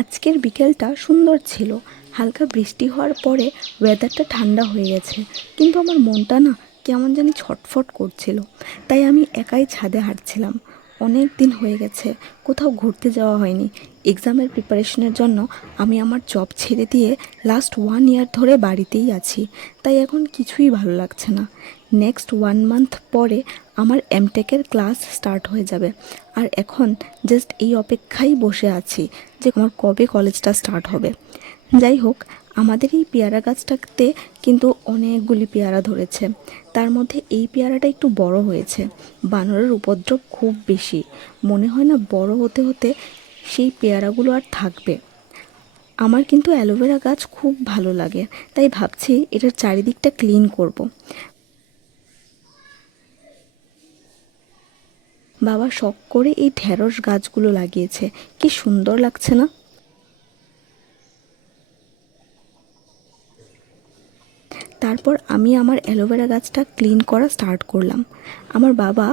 আজকের বিকেলটা সুন্দর ছিল। হালকা বৃষ্টি হওয়ার পরে ওয়েদারটা ঠান্ডা হয়ে গেছে, কিন্তু আমার মনটা না কেমন জানি ছটফট করছিল। তাই আমি একাই ছাদে হাঁটছিলাম। অনেক দিন হয়ে গেছে কোথাও ঘুরতে যাওয়া হয়নি। এক্সামের প্রিপারেশনের জন্য আমি আমার জব ছেড়ে দিয়ে লাস্ট 1 ইয়ার ধরে বাড়িতেই আছি। তাই এখন কিছুই ভালো লাগছে না। নেক্সট 1 মান্থ পরে আমার এমটেকের ক্লাস স্টার্ট হয়ে যাবে। আর এখন জাস্ট এই অপেক্ষায় বসে আছি যে আমার কবে কলেজটা স্টার্ট হবে। যাই হোক, আমাদের এই পেয়ারা গাছটাতে কিন্তু অনেকগুলি পেয়ারা ধরেছে। তার মধ্যে এই পেয়ারাটা একটু বড় হয়েছে। বানরের উপদ্রব খুব বেশি। মনে হয় না বড় হতে হতে সেই পেয়ারাগুলো আর থাকবে। আমার কিন্তু অ্যালোভেরা গাছ খুব ভালো লাগে, তাই ভাবছি এটার চারিদিকটা ক্লিন করব। বাবা শখ করে এই ঢেঁড়স গাছগুলো লাগিয়েছে, কি সুন্দর লাগছে না? তারপর আমি আমার অ্যালোভেরা গাছটা ক্লিন করা স্টার্ট করলাম। আমার বাবা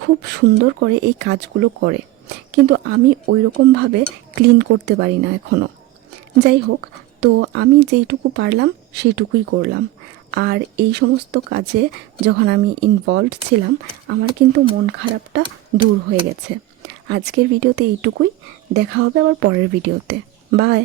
খুব সুন্দর করে এই কাজগুলো করে, কিন্তু আমি ওই রকমভাবে ক্লিন করতে পারি না এখনও। যাই হোক, তো আমি যেইটুকু পারলাম সেইটুকুই করলাম। আর এই সমস্ত কাজে যখন আমি ইনভলভড ছিলাম, আমার কিন্তু মন খারাপটা দূর হয়ে গেছে। আজকের ভিডিওতে এইটুকুই। দেখা হবে আবার পরের ভিডিওতে। বাই।